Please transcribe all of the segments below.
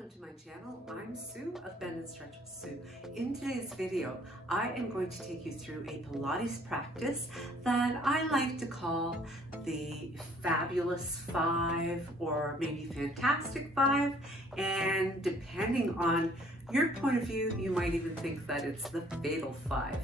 welcome to my channel. I'm Sue of Bendnstretch with Sue. In today's video, I am going to take you through a Pilates practice that I like to call the Fabulous 5 or maybe Fantastic 5, and depending on your point of view, you might even think that it's the Fatal 5.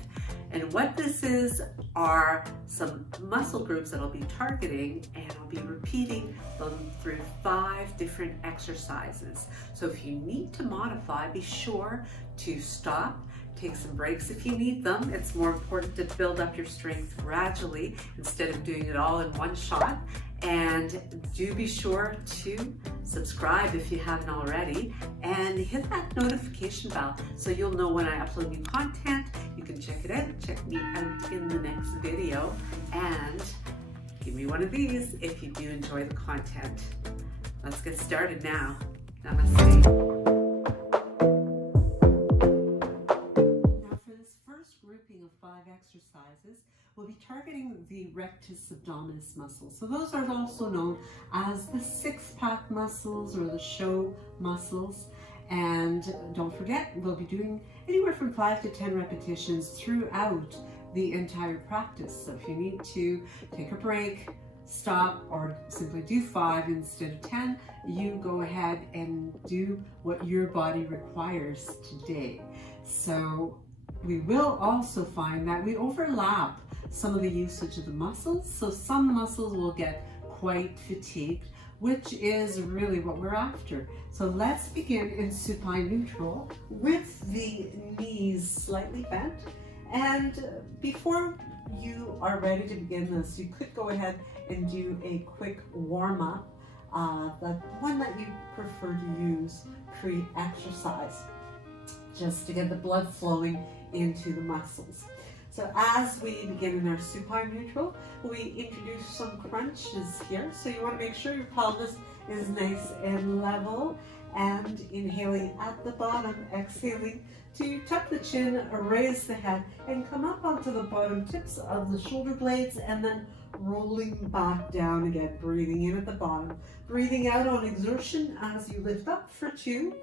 And what this is are some muscle groups that I'll be targeting, and I'll be repeating them through 5 different exercises. So if you need to modify, be sure to stop, take some breaks if you need them. It's more important to build up your strength gradually instead of doing it all in one shot. And do be sure to subscribe if you haven't already, and hit that notification bell so you'll know when I upload new content. You can check it out, check me out in the next video, and give me one of these if you do enjoy the content. Let's get started now. Namaste. Now for this first grouping of 5 exercises, we'll be targeting the rectus abdominis muscles. So those are also known as the six-pack muscles or the show muscles. And don't forget, we'll be doing anywhere from 5 to 10 repetitions throughout the entire practice. So if you need to take a break, stop, or simply do 5 instead of 10, you go ahead and do what your body requires today. So we will also find that we overlap some of the usage of the muscles. So some muscles will get quite fatigued, which is really what we're after. So let's begin in supine neutral with the knees slightly bent. And before you are ready to begin this, you could go ahead and do a quick warm-up, the one that you prefer to use pre-exercise, just to get the blood flowing into the muscles. So as we begin in our supine neutral, we introduce some crunches here. So you want to make sure your pelvis is nice and level, and inhaling at the bottom, exhaling to tuck the chin, raise the head, and come up onto the bottom tips of the shoulder blades, and then rolling back down again, breathing in at the bottom, breathing out on exertion as you lift up for 2.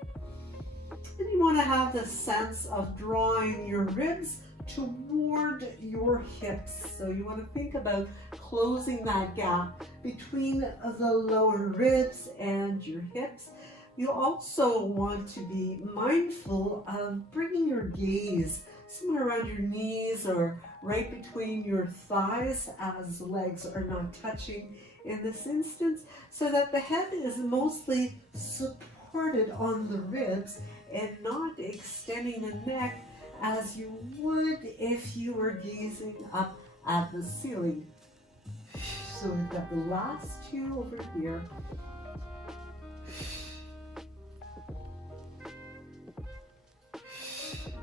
And you want to have the sense of drawing your ribs toward your hips. So you want to think about closing that gap between the lower ribs and your hips. You also want to be mindful of bringing your gaze somewhere around your knees or right between your thighs, as the legs are not touching in this instance, so that the head is mostly supported on the ribs and not extending the neck as you would if you were gazing up at the ceiling. So we've got the last 2 over here.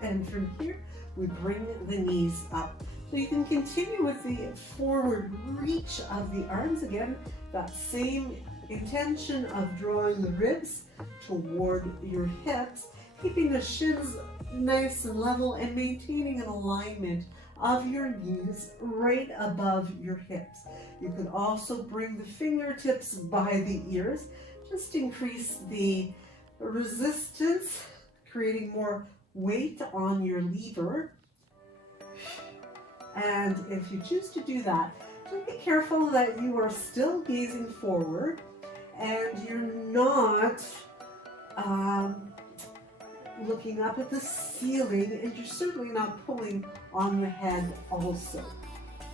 And from here, we bring the knees up. So you can continue with the forward reach of the arms. Again, that same intention of drawing the ribs toward your hips, keeping the shins nice and level, and maintaining an alignment of your knees right above your hips. You can also bring the fingertips by the ears, just increase the resistance, creating more weight on your lever. And if you choose to do that, just be careful that you are still gazing forward and you're not looking up at the ceiling, and you're certainly not pulling on the head also.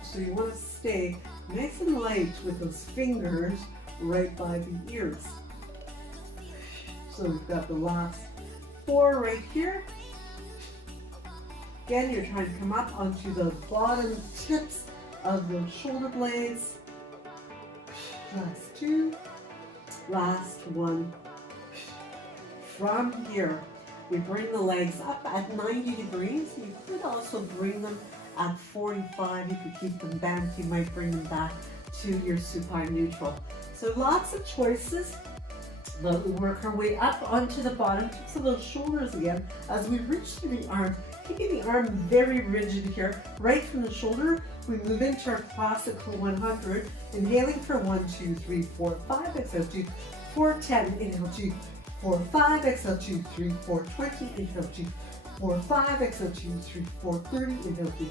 So you want to stay nice and light with those fingers right by the ears. So we've got the last 4 right here. Again, you're trying to come up onto the bottom tips of the shoulder blades. Last 2, last 1. From here, we bring the legs up at 90 degrees. You could also bring them at 45. You could keep them bent. You might bring them back to your supine neutral. So lots of choices. We'll work our way up onto the bottom tips of those shoulders again as we reach through the arms, keeping the arm very rigid here. Right from the shoulder, we move into our classical 100, inhaling for 1, 2, 3, 4, 5, exhale 2, 4, 10, inhale 2, 4, 5, exhale 2, 3, 4, 20, inhale 2, 4, 5, exhale 2, 3, 4, 30, inhale 2,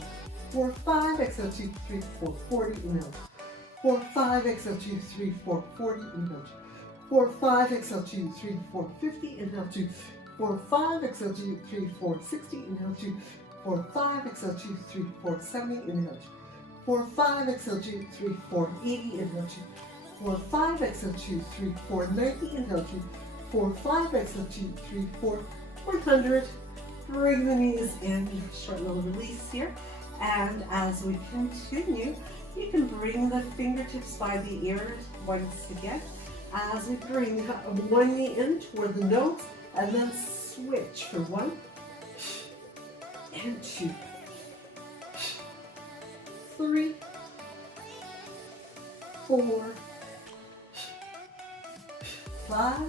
4, 5, exhale 2, 3, 4, 40, inhale 4, 5, exhale 2, 3, 4, 40, inhale 2, 4, 5, exhale 2, 3, 4, 50, inhale 2, 4, 5, exhale 2, 3, 4, 60, inhale 2, 4, 5, exhale 2, 3, 4, 70, inhale 2, 4, 5, exhale 2, 3, 4, 80, inhale 2, 4, 5, exhale 2, 3, 4, 90, inhale 2, 4, 5, exhale 2, 3, 4, 100. Bring the knees in, short little release here. And as we continue, you can bring the fingertips by the ears once again. As we bring one knee in toward the nose, and then switch for 1 and 2, 3, 4, 5,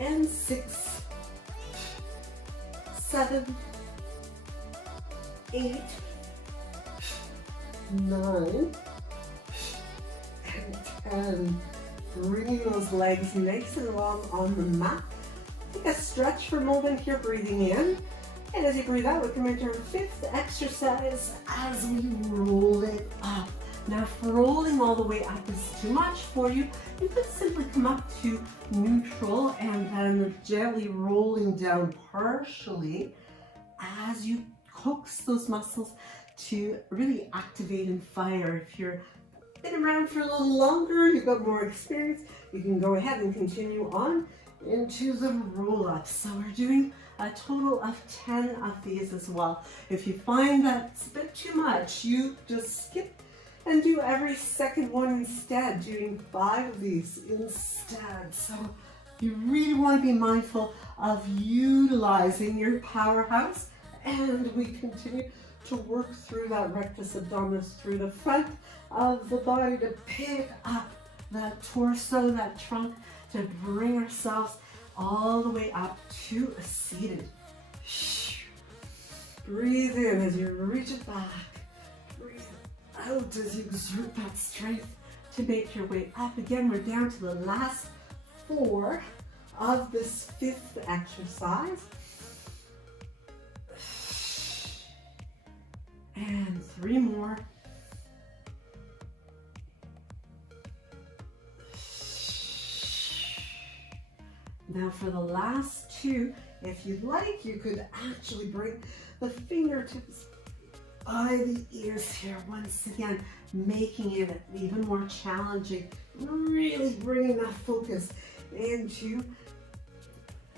and 6, 7, 8, 9, and 10. Bringing those legs nice and long on the mat. Take a stretch for a moment here, breathing in. And as you breathe out, we come into our 5th exercise as we roll it up. Now, if rolling all the way up is too much for you, you could simply come up to neutral and then gently rolling down partially as you coax those muscles to really activate and fire. If you're been around for a little longer, you've got more experience, you can go ahead and continue on into the roll-up. So we're doing a total of 10 of these as well. If you find that's a bit too much, you just skip and do every second one instead, doing 5 of these instead. So you really want to be mindful of utilizing your powerhouse, and we continue to work through that rectus abdominis, through the front of the body to pick up that torso, that trunk, to bring ourselves all the way up to a seated. Breathe in as you reach it back. Breathe out as you exert that strength to make your way up. Again, we're down to the last 4 of this 5th exercise. And 3 more. Now for the last 2, if you'd like, you could actually bring the fingertips by the ears here once again, making it even more challenging, really bringing that focus into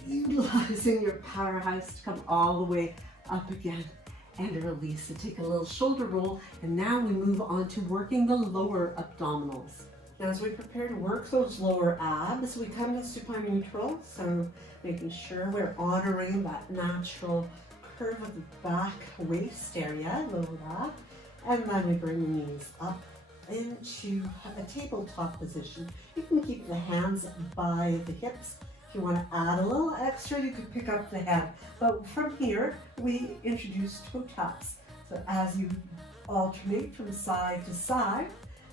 utilizing your powerhouse to come all the way up again and release. So take a little shoulder roll, and now we move on to working the lower abdominals. Now as we prepare to work those lower abs, we come to supine neutral, so making sure we're honoring that natural curve of the back waist area, lower back, and then we bring the knees up into a tabletop position. You can keep the hands by the hips. If you want to add a little extra, you could pick up the head. But from here, we introduce toe taps. So as you alternate from side to side,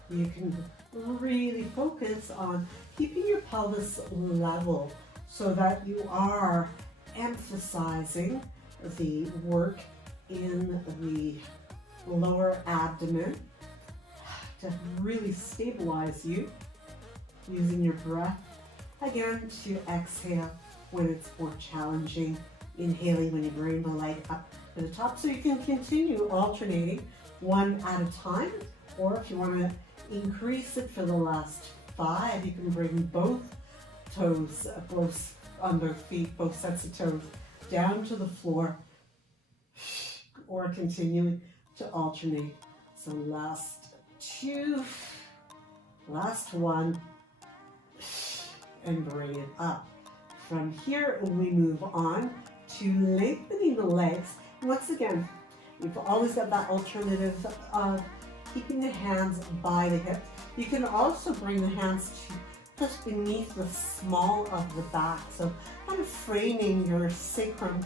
you can really focus on keeping your pelvis level so that you are emphasizing the work in the lower abdomen to really stabilize you, using your breath again to exhale when it's more challenging, inhaling when you bring the leg up to the top. So you can continue alternating one at a time, or if you want to increase it for the last 5, you can bring both toes, both under feet, both sets of toes down to the floor, or continuing to alternate. So last 2, last 1, and bring it up. From here, we move on to lengthening the legs. Once again, we've always got that alternative of keeping the hands by the hips. You can also bring the hands to just beneath the small of the back. So kind of framing your sacrum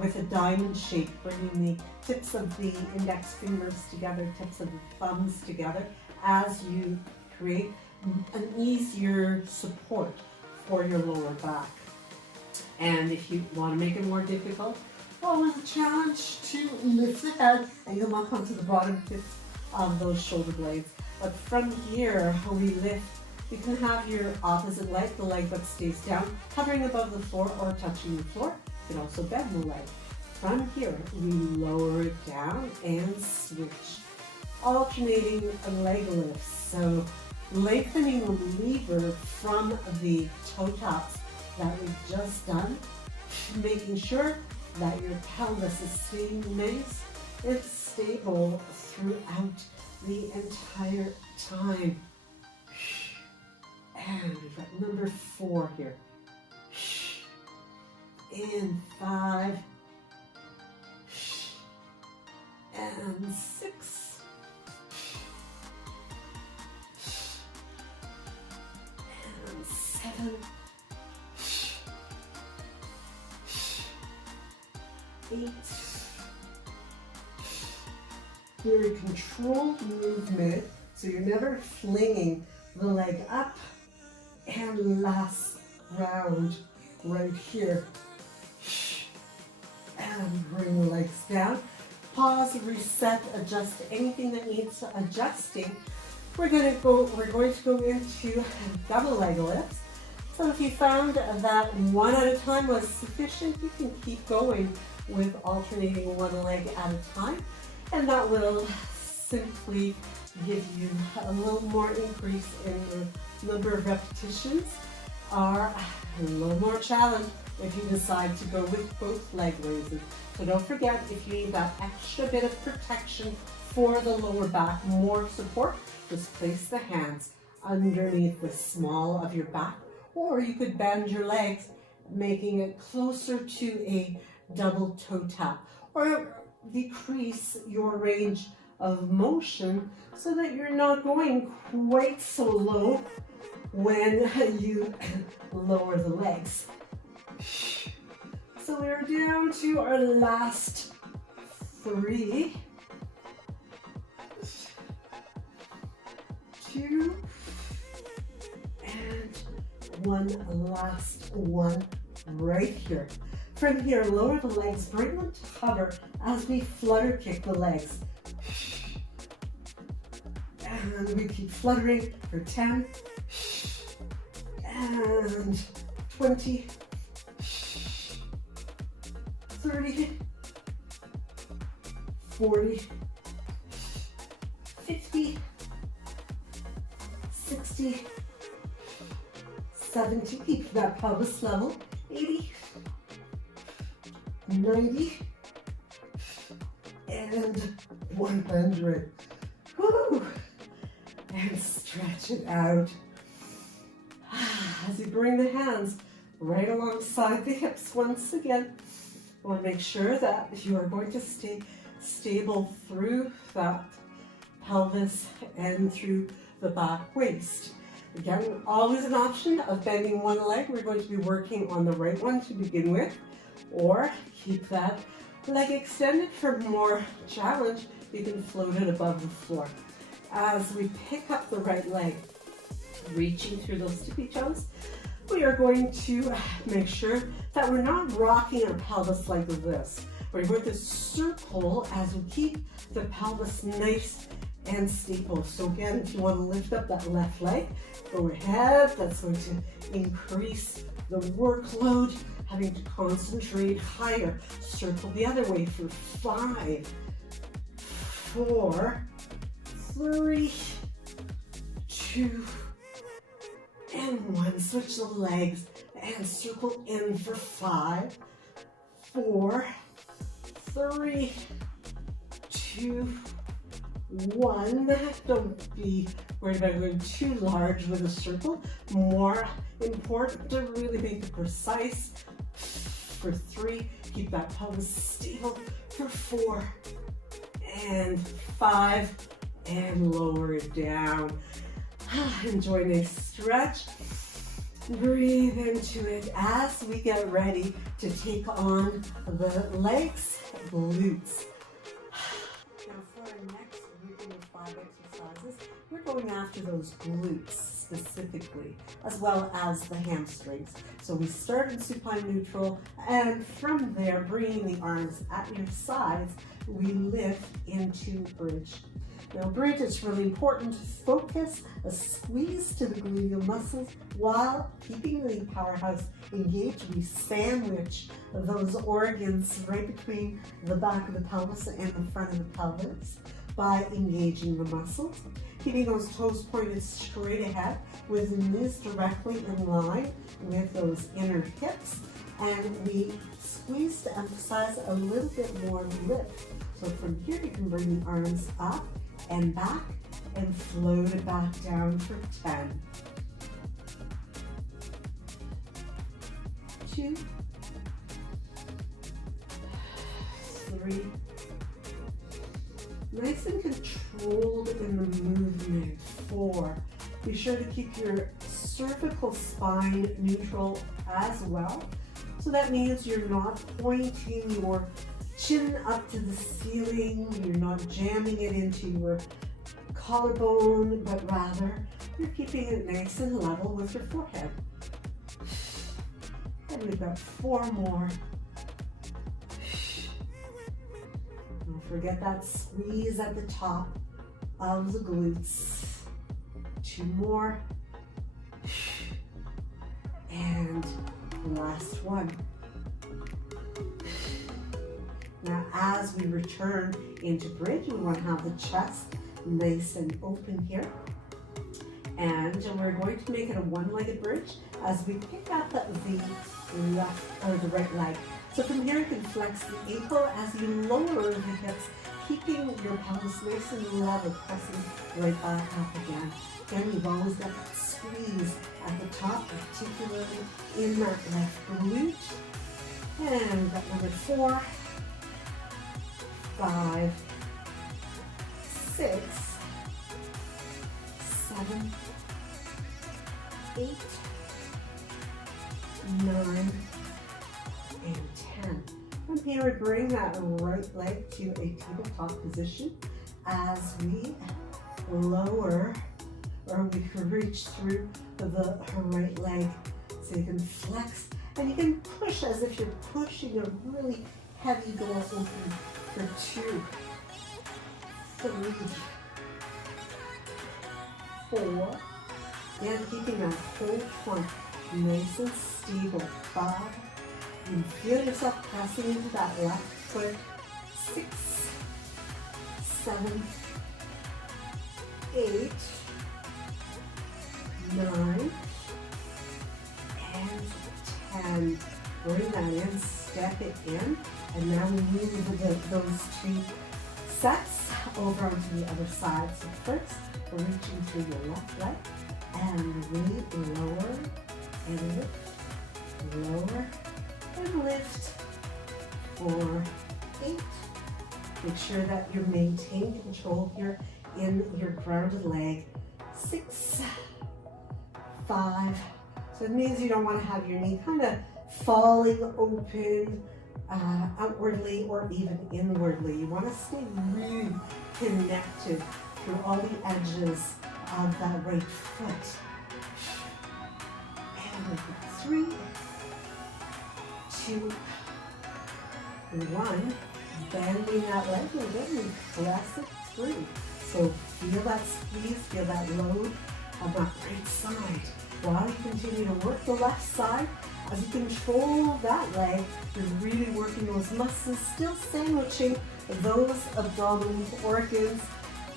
with a diamond shape, bringing the tips of the index fingers together, tips of the thumbs together, as you create an easier support for your lower back. And if you want to make it more difficult, always a challenge to lift the head and come up onto the bottom tips of those shoulder blades. But from here, we lift. You can have your opposite leg, the leg that stays down, hovering above the floor or touching the floor. You can also bend the leg. From here, we lower it down and switch. Alternating leg lifts. So lengthening the lever from the toe taps that we've just done, making sure that your pelvis is staying nice and stable throughout the entire time. And we've got number 4 here. And 5. And 6. And 7. 8. Very controlled movement, so you're never flinging the leg up. And last round right here. And bring the legs down. Pause, reset, adjust anything that needs adjusting. We're going to go into double leg lifts. So if you found that one at a time was sufficient, you can keep going with alternating one leg at a time, and that will simply give you a little more increase in the number of repetitions, or a little more challenge if you decide to go with both leg raises. So don't forget, if you need that extra bit of protection for the lower back, more support, just place the hands underneath the small of your back, or you could bend your legs, making it closer to a double toe tap, or decrease your range of motion so that you're not going quite so low when you lower the legs. So we're down to our last 3, 2, and 1 last one right here. From here, lower the legs, bring them to hover as we flutter kick the legs. And we keep fluttering for 10, and 20, 30, 40, 50, 60, 70, keep that pelvis level, 80, 90, and 100. Woo! And stretch it out. As you bring the hands right alongside the hips once again, I want to make sure that you are going to stay stable through that pelvis and through the back waist. Again, always an option of bending one leg. We're going to be working on the right one to begin with, or keep that leg extended for more challenge. You can float it above the floor. As we pick up the right leg, reaching through those tippy toes, we are going to make sure that we're not rocking our pelvis like this. We're going to circle as we keep the pelvis nice and stable. So again, if you want to lift up that left leg, go ahead. That's going to increase the workload, having to concentrate higher. Circle the other way for 5, 4, 3, 2, and 1. Switch the legs and circle in for 5, 4, 3, 2, 1. Don't be worried about going too large with a circle. More important to really make it precise. For 3, keep that pelvis stable. For 4 and 5, and lower it down. Enjoy a nice stretch. Breathe into it as we get ready to take on the legs, glutes. Now for our next grouping of 5 exercises, exercises, we're going after those glutes specifically, as well as the hamstrings. So we start in supine neutral, and from there, bringing the arms at your sides, we lift into bridge. Now, bridge is really important to focus, a squeeze to the gluteal muscles while keeping the powerhouse engaged. We sandwich those organs right between the back of the pelvis and the front of the pelvis by engaging the muscles. Keeping those toes pointed straight ahead with the knees directly in line with those inner hips. And we squeeze to emphasize a little bit more lift. So from here, you can bring the arms up and back and float it back down for 10. 2, 3. Nice and controlled in the movement. 4. Be sure to keep your cervical spine neutral as well. So that means you're not pointing your chin up to the ceiling, you're not jamming it into your collarbone, but rather you're keeping it nice and level with your forehead. And we've got 4 more. Don't forget that squeeze at the top of the glutes. 2 more. And last one. Now, as we return into bridge, we want to have the chest nice and open here. And we're going to make it a one-legged bridge as we pick up the left or the right leg. So from here, you can flex the ankle as you lower the hips, keeping your pelvis nice and level, pressing right back up again. Again, you've always got that squeeze at the top, particularly in that left glute. And that number 4, 5, 6, 7, 8, 9, and 10. From here, we bring that right leg to a tabletop position as we lower, or we can reach through the right leg. So you can flex and you can push as if you're pushing a really heavy door open for 2, 3, 4, and keeping that whole front nice and stable. 5, you feel yourself pressing into that left foot. 6, 7, 8, 9, and 10. Bring that in, step it in, and now we move those 2 sets over onto the other side. So first, we're reaching through your left leg, and we lower and lift, lower and lift for 8. Make sure that you maintain control here in your grounded leg. 6, 5. So it means you don't want to have your knee kind of falling open outwardly or even inwardly. You want to stay really connected through all the edges of that right foot. And we've got 3, 2, 1. Bending that leg and then we press it through. So feel that squeeze, feel that load on that right side. While you continue to work the left side, as you control that leg, you're really working those muscles, still sandwiching those abdominal organs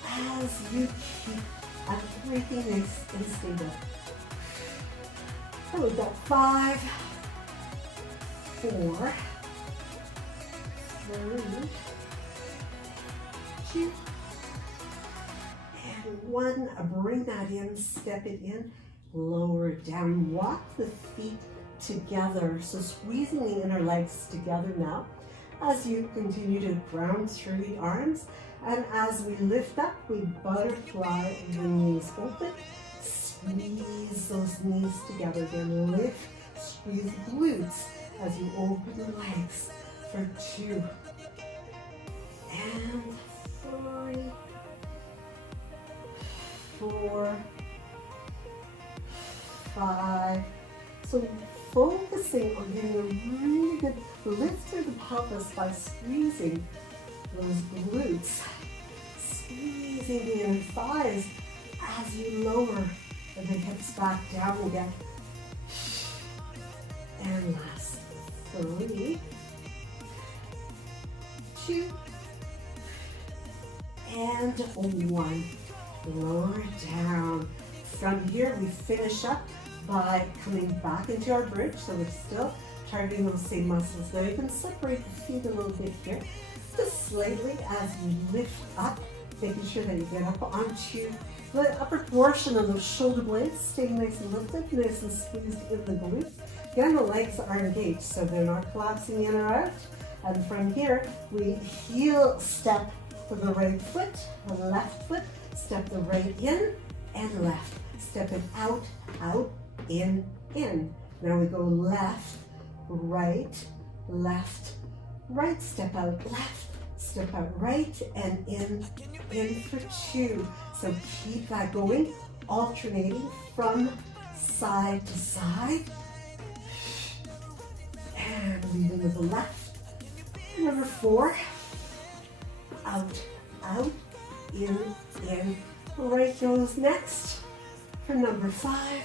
as you keep everything nice and stable. So we've got 5, 4, 3, 2, and 1. Bring that in, step it in, lower it down, walk the feet together. So squeezing the inner legs together now as you continue to ground through the arms. And as we lift up, we butterfly the knees open, squeeze those knees together. Again, lift, squeeze glutes as you open the legs for 2 and 3, 4, 5. So focusing on getting a really good lift through the pelvis by squeezing those glutes, squeezing the inner thighs as you lower the hips back down again. And last 3, 2, and 1. Lower it down. From here, we finish up by coming back into our bridge. So we're still targeting those same muscles. Now you can separate the feet a little bit here, just slightly as you lift up, making sure that you get up onto the upper portion of those shoulder blades, staying nice and lifted, nice and squeezed in the glutes. Again, the legs are engaged, so they're not collapsing in or out. And from here, we heel step with the right foot, the left foot, step the right in and left. Step it out, out, in, in. Now we go left, right, step out left, step out right, and in for 2. So keep that going, alternating from side to side. And leading with the left. Number 4, out, out, in. Right goes next for number 5.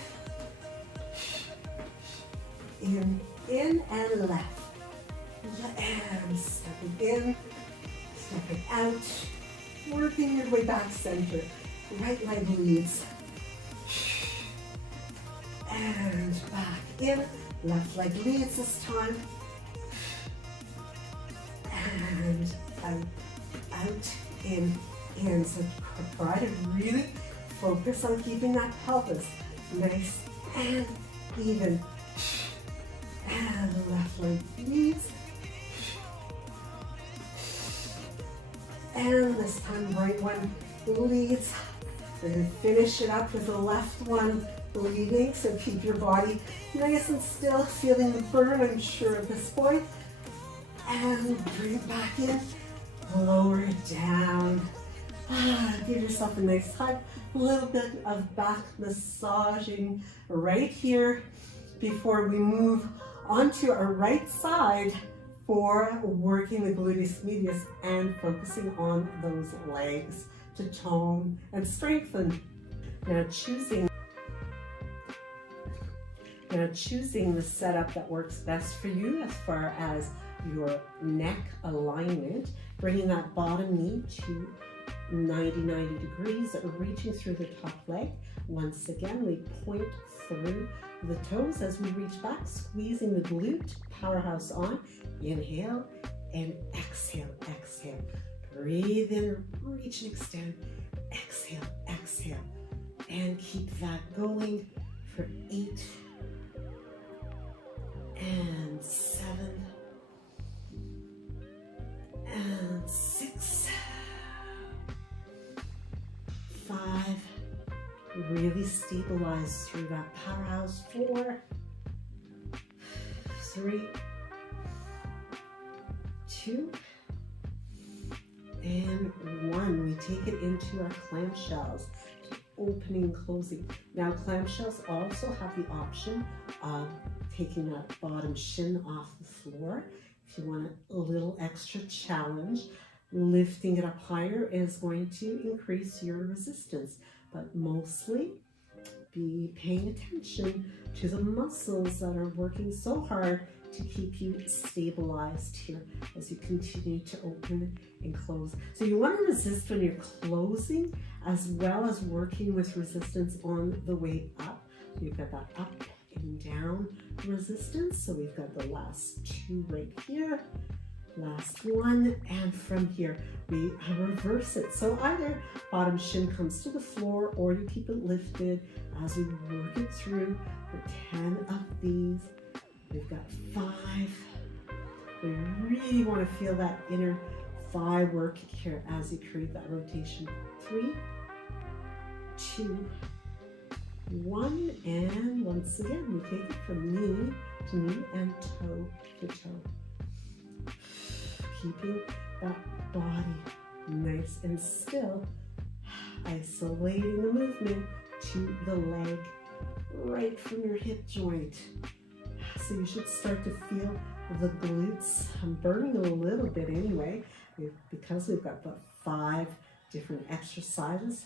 In, and left. And stepping in, stepping out, working your way back center. Right leg leads. And back in, left leg leads this time. And out, in. So try to really focus on keeping that pelvis nice and even. And the left leg leads. And this time right one leads. We're going to finish it up with the left one leading. So keep your body nice and still, feeling the burn, I'm sure, at this point. And bring it back in. Lower it down. Give yourself a nice hug. A little bit of back massaging right here before we move onto our right side for working the gluteus medius and focusing on those legs to tone and strengthen. Now choosing the setup that works best for you as far as your neck alignment, bringing that bottom knee to 90 degrees, reaching through the top leg. Once again, we point through the toes as we reach back, squeezing the glute, powerhouse on. Inhale and exhale, exhale. Breathe in, reach and extend. Exhale, exhale. And keep that going for 8 and 7 and 6, 5, really stabilize through that powerhouse. 4, 3, 2, and 1. We take it into our clamshells, opening and closing. Now clamshells also have the option of taking that bottom shin off the floor. If you want a little extra challenge, lifting it up higher is going to increase your resistance, but mostly be paying attention to the muscles that are working so hard to keep you stabilized here as you continue to open and close. So you want to resist when you're closing as well as working with resistance on the way up. So you've got that up and down resistance. So we've got the last 2 right here, last 1, and from here we reverse it. So either bottom shin comes to the floor or you keep it lifted as we work it through for 10 of these. We've got 5. We really want to feel that inner thigh work here as you create that rotation. 3, 2, 1, and once again, we take it from knee to knee and toe to toe. Keeping that body nice and still isolating the movement to the leg right from your hip joint. So you should start to feel the glutes. I'm burning a little bit anyway, because we've got the 5 different exercises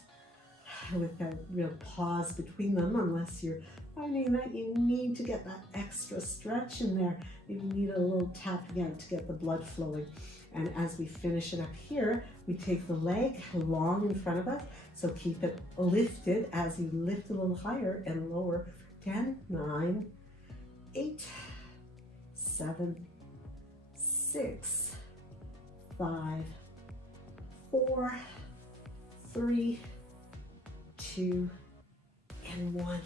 with a real pause between them, unless you're finding that you need to get that extra stretch in there. You need a little tapping out to get the blood flowing. And as we finish it up here, we take the leg long in front of us, so keep it lifted as you lift a little higher and lower. 10, 9, 8, 7, 6, 5, 4, 3, 2, and 1.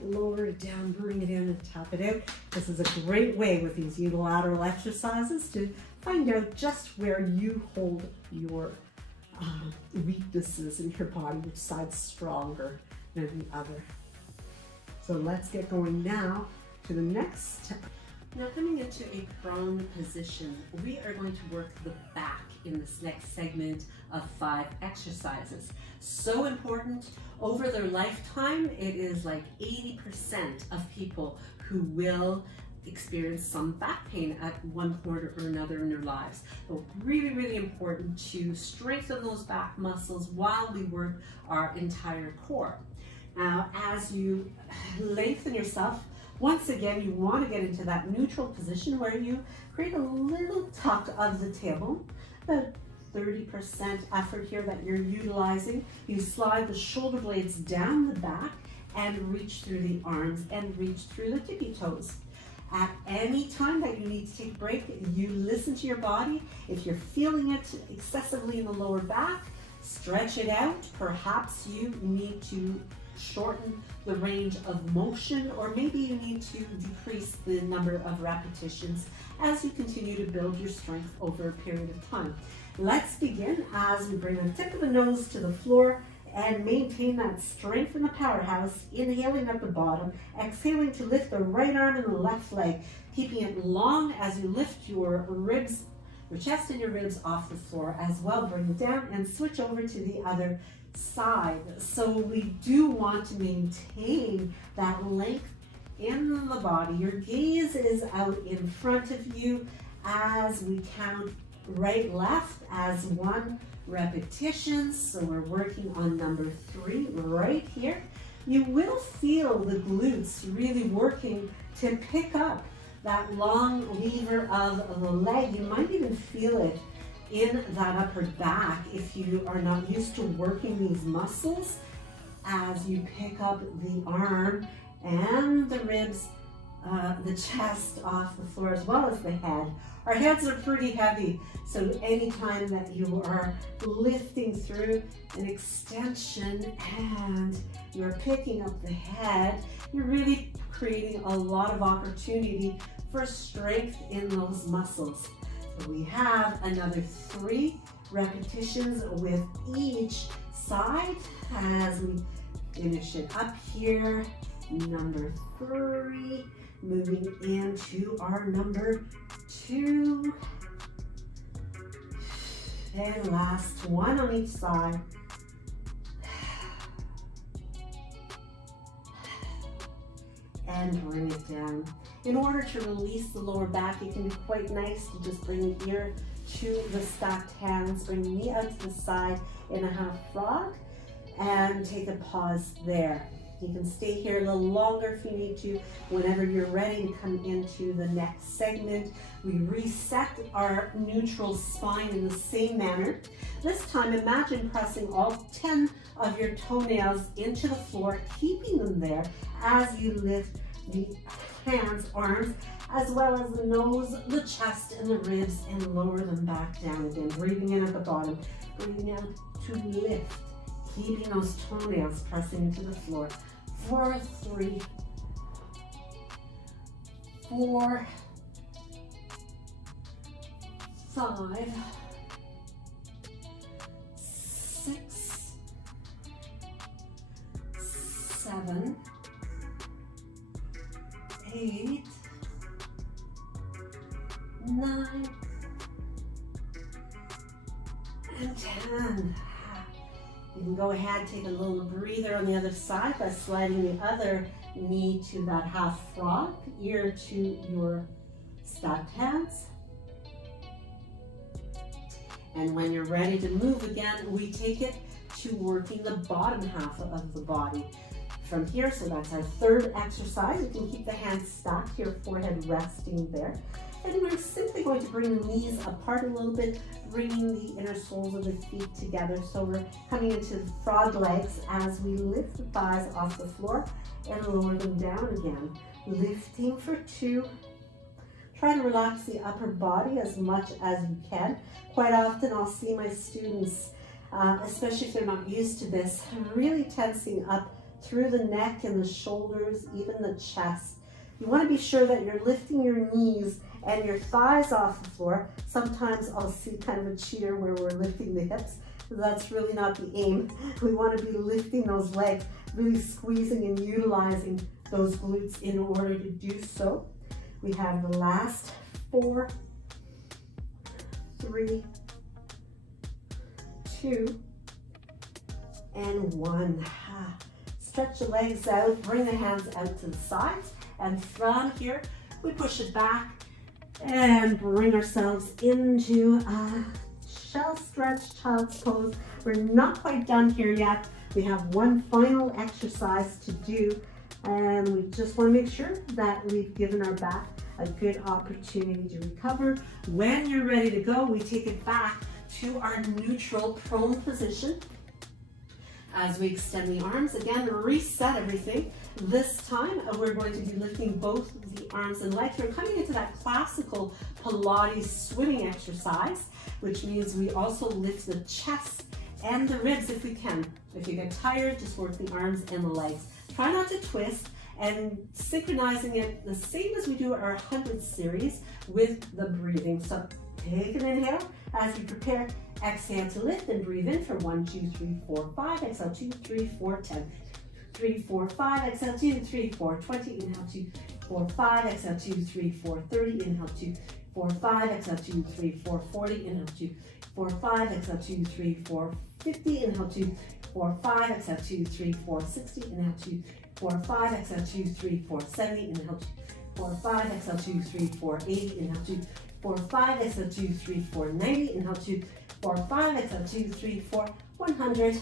Lower it down, bring it in, and tap it out. This is a great way with these unilateral exercises to find out just where you hold your weaknesses in your body, which side's stronger than the other. So let's get going now to the next step. Now, coming into a prone position, we are going to work the back in this next segment of 5 exercises. So important. Over their lifetime, it is like 80% of people who will experience some back pain at one point or another in their lives. So really, really important to strengthen those back muscles while we work our entire core. Now, as you lengthen yourself, once again, you want to get into that neutral position where you create a little tuck of the tailbone, about 30% effort here that you're utilizing. You slide the shoulder blades down the back and reach through the arms and reach through the tippy toes. At any time that you need to take a break, you listen to your body. If you're feeling it excessively in the lower back, stretch it out. Perhaps you need to shorten the range of motion, or maybe you need to decrease the number of repetitions as you continue to build your strength over a period of time. Let's begin as we bring the tip of the nose to the floor and maintain that strength in the powerhouse, inhaling at the bottom, exhaling to lift the right arm and the left leg, keeping it long as you lift your ribs, your chest and your ribs off the floor as well. Bring it down and switch over to the other side. So we do want to maintain that length in the body. Your gaze is out in front of you as we count right, left as 1 repetition. So we're working on number 3 right here. You will feel the glutes really working to pick up that long lever of the leg. You might even feel it in that upper back if you are not used to working these muscles, as you pick up the arm and the ribs, the chest off the floor, as well as the head. Our heads are pretty heavy, so anytime that you are lifting through an extension and you're picking up the head, you're really creating a lot of opportunity for strength in those muscles. So we have another 3 repetitions with each side as we finish it up here. Number 3, moving into our number 2. And last one on each side. And bring it down. In order to release the lower back, it can be quite nice to just bring the ear to the stacked hands, bring the knee out to the side in a half frog, and take a pause there. You can stay here a little longer if you need to. Whenever you're ready to come into the next segment, we reset our neutral spine in the same manner. This time, imagine pressing all 10 of your toenails into the floor, keeping them there as you lift the hands, arms, as well as the nose, the chest, and the ribs, and lower them back down again. Breathing in at the bottom, breathing out to lift, keeping those toenails pressing into the floor. 4, 3, 4, 5, 6, 7, 8, 9, and 10. You can go ahead, take a little breather on the other side by sliding the other knee to that half frog, ear to your stacked hands. And when you're ready to move again, we take it to working the bottom half of the body from here. So that's our third exercise. You can keep the hands stacked, your forehead resting there. And we're simply going to bring the knees apart a little bit, bringing the inner soles of the feet together. So we're coming into frog legs as we lift the thighs off the floor and lower them down again. Lifting for 2. Try to relax the upper body as much as you can. Quite often I'll see my students, especially if they're not used to this, really tensing up through the neck and the shoulders, even the chest. You want to be sure that you're lifting your knees and your thighs off the floor. Sometimes I'll see kind of a cheater where we're lifting the hips. That's really not the aim. We want to be lifting those legs, really squeezing and utilizing those glutes in order to do so. We have the last 4, 3, 2, and 1. Stretch the legs out, bring the hands out to the sides, and from here, we push it back and bring ourselves into a shell stretch, child's pose. We're not quite done here yet. We have one final exercise to do, and we just want to make sure that we've given our back a good opportunity to recover. When you're ready to go, we take it back to our neutral prone position. As we extend the arms, again, reset everything. This time, we're going to be lifting both the arms and legs. We're coming into that classical Pilates swimming exercise, which means we also lift the chest and the ribs if we can. If you get tired, just work the arms and the legs. Try not to twist, and synchronizing it the same as we do our 100 series with the breathing. So take an inhale as you prepare. Exhale to lift and breathe in for 1, 2, 3, 4, 5. Exhale 2, 3, 4, 10. 3, 4, 5. Exhale 2, 3, 4, 20. Inhale 2, 4, 5. Exhale 2, 3, 4, 30. Inhale 2, 4, 5. Exhale 2, 3, 4, 40. Inhale 2, 4, 5. Exhale 2, 3, 4, 50. Inhale 2, 4, 5. Exhale 2, 3, 4, 60. Inhale 2, 4, 5. Exhale 2, 3, 4, 70. Inhale 2, 4, 5. Exhale 2, 3, 4, 80. Inhale 2, 4, 5. Exhale 2, 3, 4, 90. Inhale 2, 4, 5, exhale 2, 3, 4, 100.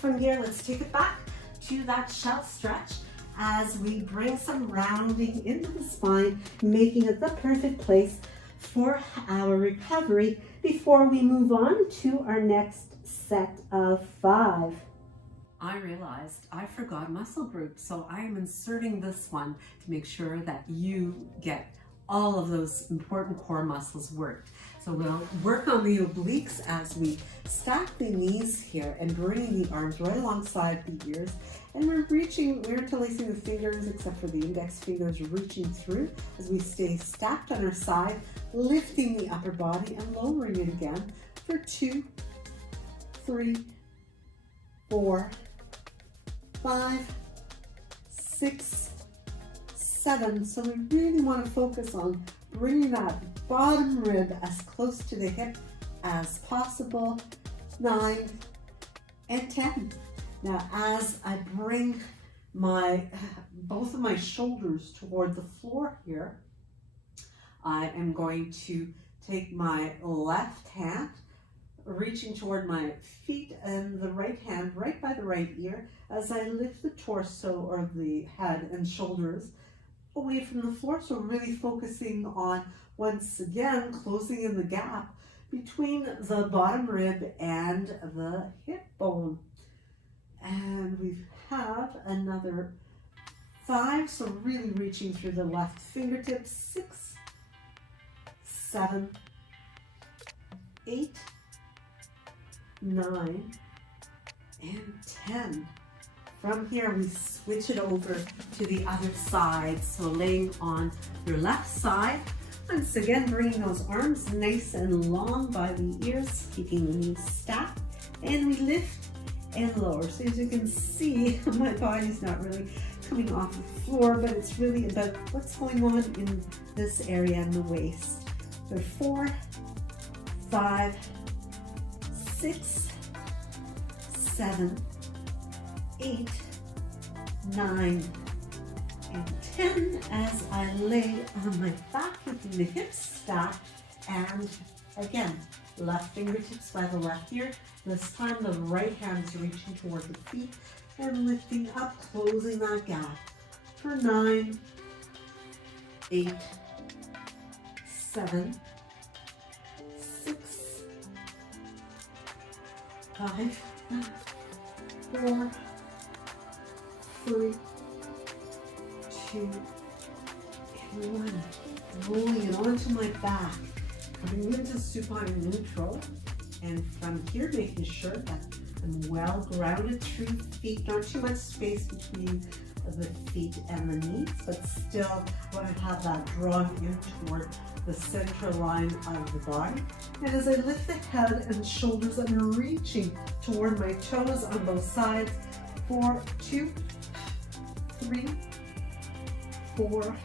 From here, let's take it back to that shell stretch as we bring some rounding into the spine, making it the perfect place for our recovery before we move on to our next set of 5. I realized I forgot muscle groups, so I am inserting this one to make sure that you get all of those important core muscles worked. So we'll work on the obliques as we stack the knees here and bringing the arms right alongside the ears. And we're interlacing the fingers except for the index fingers, reaching through as we stay stacked on our side, lifting the upper body and lowering it again for 2, 3, 4, 5, 6, 7. So we really want to focus on bringing that bottom rib as close to the hip as possible. 9 and 10. Now, as I bring both of my shoulders toward the floor here, I am going to take my left hand, reaching toward my feet, and the right hand right by the right ear as I lift the torso or the head and shoulders away from the floor. So really focusing on, once again, closing in the gap between the bottom rib and the hip bone. And we have another 5, so really reaching through the left fingertips. 6, 7, 8, 9, and 10. From here, we switch it over to the other side. So laying on your left side, once again, bringing those arms nice and long by the ears, keeping the knees stacked, and we lift and lower. So as you can see, my body's not really coming off the floor, but it's really about what's going on in this area in the waist. So 4, 5, 6, 7, 8, 9, and 10 as I lay on my back, keeping the hips stacked, and again, left fingertips by the left ear. This time the right hand is reaching toward the feet and lifting up, closing that gap for 9, 8, 7, 6, 5, 4, 3, 2, and 1. Rolling it onto my back, coming into supine neutral, and from here making sure that I'm well grounded through the feet, not too much space between the feet and the knees, but still I want to have that drawn in toward the center line of the body. And as I lift the head and shoulders, I'm reaching toward my toes on both sides. 4, 2, 3, 4,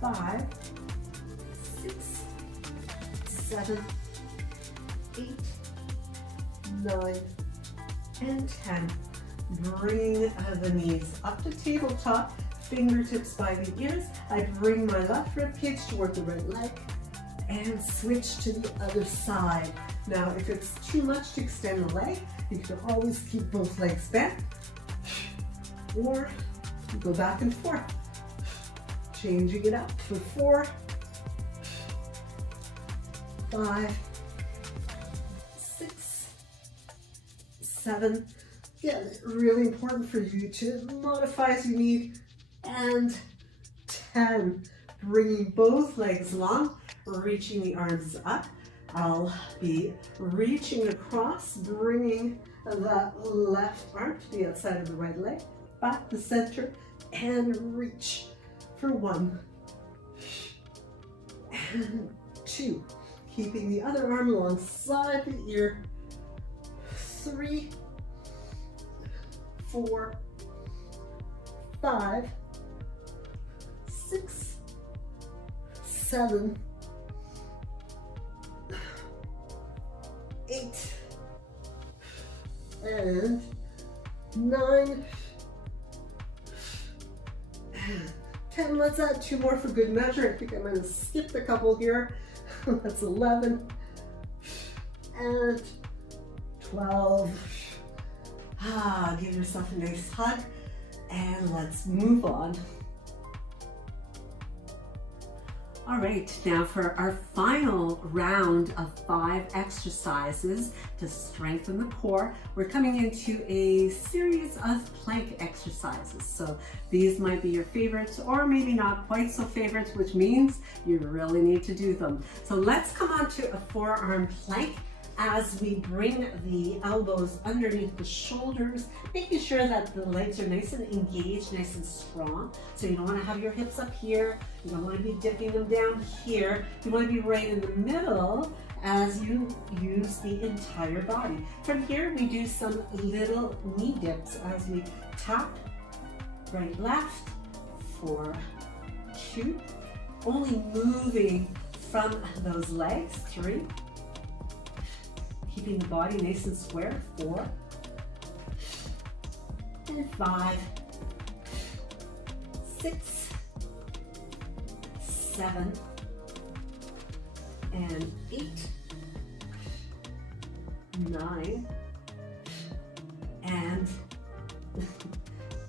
5, 6, 7, 8, 9, and 10. Bring the knees up to tabletop, fingertips by the ears. I bring my left rib cage toward the right leg and switch to the other side. Now, if it's too much to extend the leg, you can always keep both legs bent, or go back and forth, changing it up for 4, 5, 6, 7. Again, really important for you to modify as you need. And 10, bringing both legs long, reaching the arms up. I'll be reaching across, bringing the left arm to the outside of the right leg, back to center, and reach for 1 and 2. Keeping the other arm alongside the ear. 3, 4, 5, 6, 7, 8, and 9, and 10. Let's add 2 more for good measure. I think I might have skipped a couple here. That's 11 and 12. Give yourself a nice hug, and let's move on. All right, now for our final round of 5 exercises to strengthen the core, we're coming into a series of plank exercises. So these might be your favorites, or maybe not quite so favorites, which means you really need to do them. So let's come on to a forearm plank as we bring the elbows underneath the shoulders, making sure that the legs are nice and engaged, nice and strong. So you don't want to have your hips up here, you don't want to be dipping them down here. You want to be right in the middle as you use the entire body. From here, we do some little knee dips as we tap right, left for 2, only moving from those legs, 3, keeping the body nice and square, 4, and 5, 6, 7, and 8, 9, and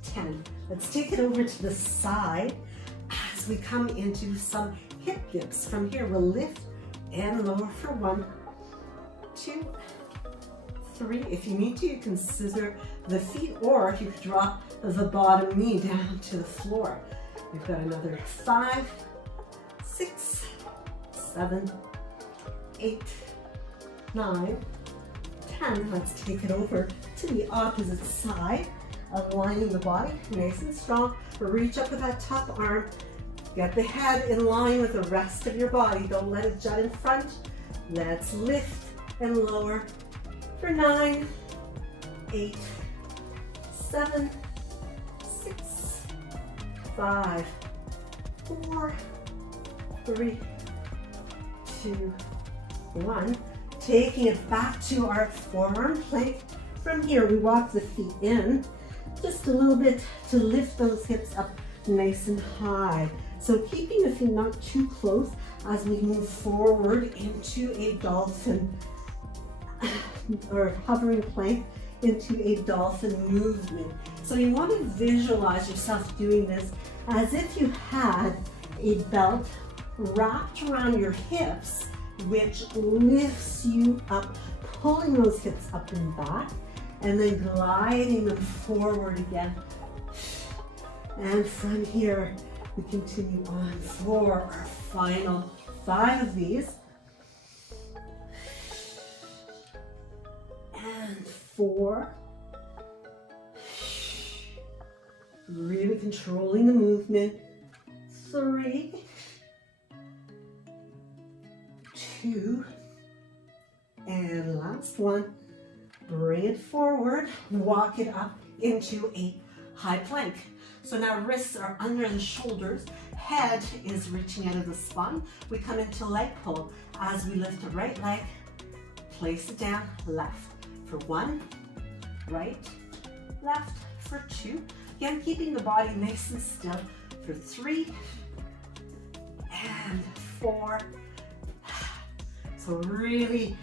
10. Let's take it over to the side as we come into some hip dips. From here, we'll lift and lower for 1, 2, 3. If you need to, you can scissor the feet, or you could drop the bottom knee down to the floor. We've got another 5, 6, 7, 8, 9, 10. Let's take it over to the opposite side, aligning the body nice and strong. Reach up with that top arm. Get the head in line with the rest of your body. Don't let it jut in front. Let's lift and lower for 9, 8, 7, 6, 5, 4, 3, 2, 1. Taking it back to our forearm plank From here, we walk the feet in just a little bit to lift those hips up nice and high. So keeping the feet not too close as we move forward into a dolphin or hovering plank into a dolphin movement. So you want to visualize yourself doing this as if you had a belt wrapped around your hips, which lifts you up, pulling those hips up and back, and then gliding them forward again. And from here, we continue on for our final 5 of these. And 4. Really controlling the movement. 3. 2. And last one. Bring it forward, walk it up into a high plank. So now wrists are under the shoulders, head is reaching out of the spine. We come into leg pull as we lift the right leg, place it down, left for 1, right, left for 2. Again, keeping the body nice and still for 3 and 4. So really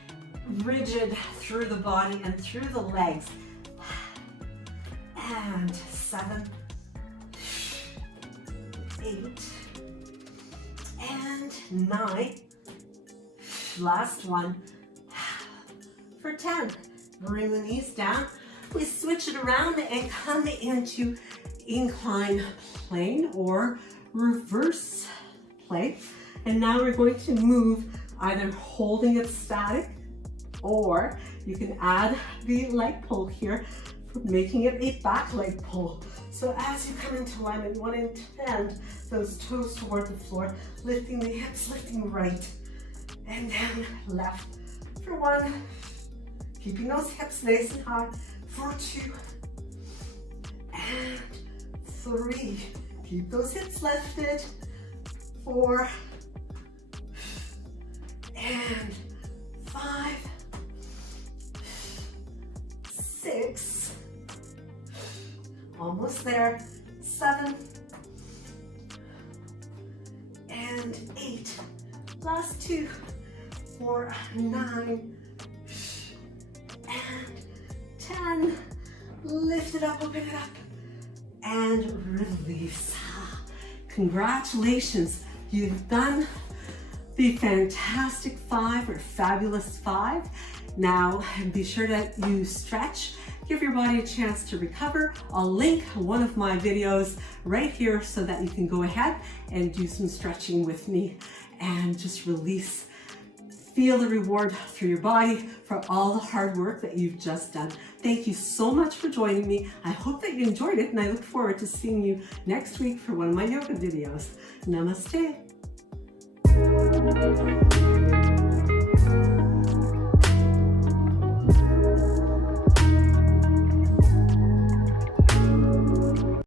rigid through the body and through the legs. And 7, 8, and 9. Last one for 10. Bring the knees down. We switch it around and come into incline plane or reverse plank. And now we're going to move either holding it static, or you can add the leg pull here, making it a back leg pull. So as you come into alignment, you want to intend those toes toward the floor, lifting the hips, lifting right and down, left for 1, keeping those hips nice and high for 2 and 3. Keep those hips lifted. 4 and 5, 6, almost there, 7 and 8, last 2 for 9 and 10. Lift it up, open it up, and release. Congratulations, you've done the fantastic 5 or fabulous 5. Now be sure that you stretch, give your body a chance to recover. I'll link one of my videos right here so that you can go ahead and do some stretching with me and just release. Feel the reward through your body for all the hard work that you've just done. Thank you so much for joining me. I hope that you enjoyed it, and I look forward to seeing you next week for one of my yoga videos. Namaste.